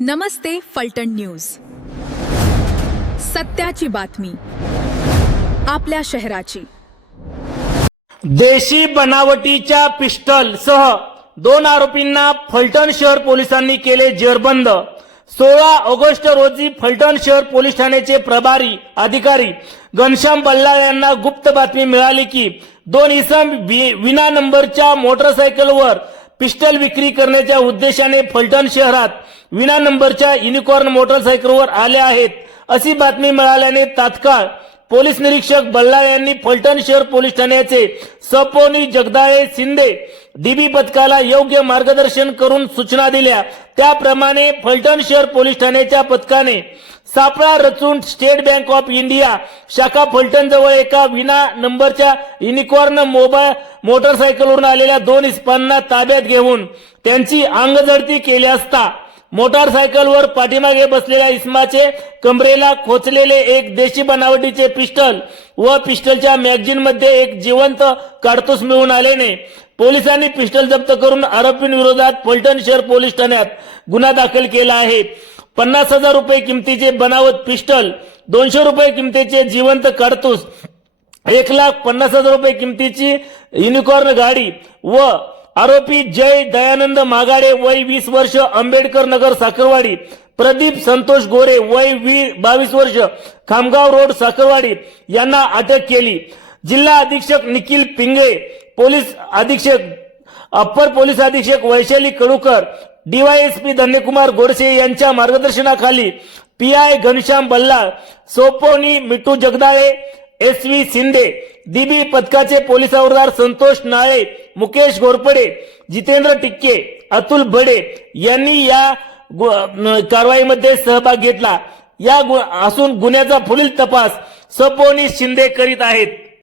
नमस्ते Phaltan news, सत्याची बातमी आपल्या शहराची। देशी बनावटीच्या पिस्टल सह 2 आरोपींना फलटण शहर पोलिसांनी केले जेरबंद। 16 ऑगस्ट रोजी फलटण शहर पोलीस ठाण्याचे प्रभारी अधिकारी घनश्याम बल्लाळ यांना गुप्त बातमी मिळाली की 2 इसम विना नंबरच्या मोटरसायकलवर पिस्टल विक्री करण्याच्या उद्देशाने फलटण शहरात विना नंबरच्या युनिकॉर्न मोटरसायकलवर आले आहेत, अशी बातमी मिळाल्याने तात्काळ पोलीस निरीक्षक बल्लाळ यांनी फलटण शहर पोलीस ठाण्याचे सपोनी जगदाळे शिंदे डीबी पथकाला योग्य मार्गदर्शन करून सूचना दिल्या। त्याप्रमाणे फलटण शहर पोलीस ठाण्याच्या पथकाने सापळा रचून स्टेट बँक ऑफ इंडिया शाखा फलटण जवळ एका विना नंबरच्या युनिकॉर्न मोटरसायकलवरून आलेल्या 2 इसमांना ताब्यात घेऊन त्यांची अंगझडती केली असता मोटरसायकलवर पाठीमागे बसलेल्या इसमाचे कमरेला खोचलेले एक देशी बनावटीचे पिस्टल व पिस्टलच्या मॅगझिन मध्ये एक जिवंत काडतूस मिळून आल्याने पोलिसांनी पिस्टल जप्त करून आरोपींविरोधात फलटण शहर पोलीस ठाण्यात गुन्हा दाखल केला आहे। 50,000 रुपये किमतीचे बनावट पिस्टल, 200 रुपये किमतीचे जिवंत काडतूस, 1,50,000 रुपये किमतीची युनिकॉर्न गाडी व आरोपी जय दयानंद मागाडे वय 20 वर्ष आंबेडकर नगर साखरवाडी, प्रदीप संतोष गोरे वय 22 वर्ष खामगाव रोड साखरवाडी यांना अटक केली। जिल्हा अधीक्षक निखिल पिंगळे, पोलीस अधीक्षक अप्पर पोलीस अधीक्षक वैशाली कडूकर, डीवायएसपी धन्यकुमार गोडसे यांच्या मार्गदर्शनाखाली पीआय घनश्याम बल्लाळ, सोपोनी मिट्टू जगदाळे, एसवी शिंदे, डीबी पथकाचे पोलीस हवालदार संतोष नाळे, मुकेश घोरपडे, जितेंद्र टिक्के, अतुल बडे यांनी या कारवाईमध्ये सहभाग घेतला। या असून गुन्ह्याचा पुढील तपास सपोनी शिंदे करीत आहेत।